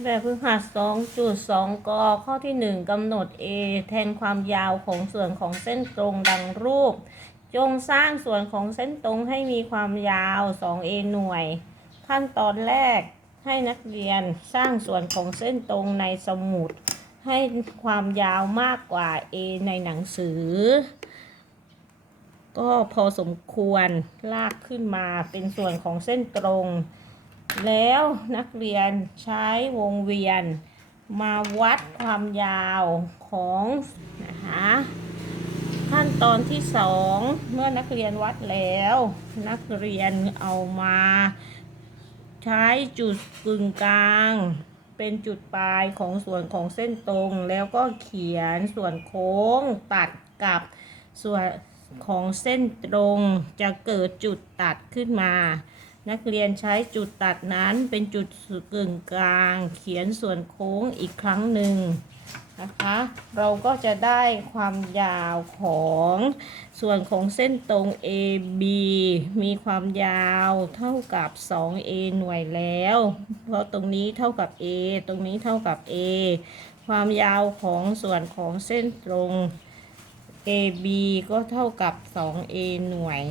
แบบฝึกหัด2.2 ก ข้อที่ 1กำหนด A แทนความยาวของส่วนของเส้นตรงดังรูป จงสร้างส่วนของเส้นตรงให้มีความยาว 2a หน่วย ขั้นตอนแรกให้นักเรียนสร้างส่วนของเส้นตรงในสมุด ให้ความยาวมากกว่า a ในหนังสือ ก็พอสมควรลากขึ้นมาเป็นส่วนของเส้นตรง แล้วนักเรียนใช้วงเวียน มาวัดความยาวของนะคะขั้นตอนที่สองเมื่อนักเรียนวัดแล้ว นักเรียนเอามา ใช้จุดกึ่งกลาง เป็นจุดปลายของส่วนของเส้นตรง แล้วก็เขียนส่วนโค้งตัดกับส่วนของเส้นตรงจะเกิดจุดตัดขึ้นมา นักเรียนใช้จุดตัดนั้นเป็นจุดกึ่งกลาง เขียนส่วนโค้งอีกครั้งหนึ่งนะคะ เราก็จะได้ความยาวของส่วนของเส้นตรง AB มีความยาวเท่ากับ 2a หน่วยแล้ว เพราะตรงนี้เท่ากับ a ตรงนี้เท่ากับ a ความยาวของส่วนของเส้นตรง AB ก็เท่ากับ 2a หน่วย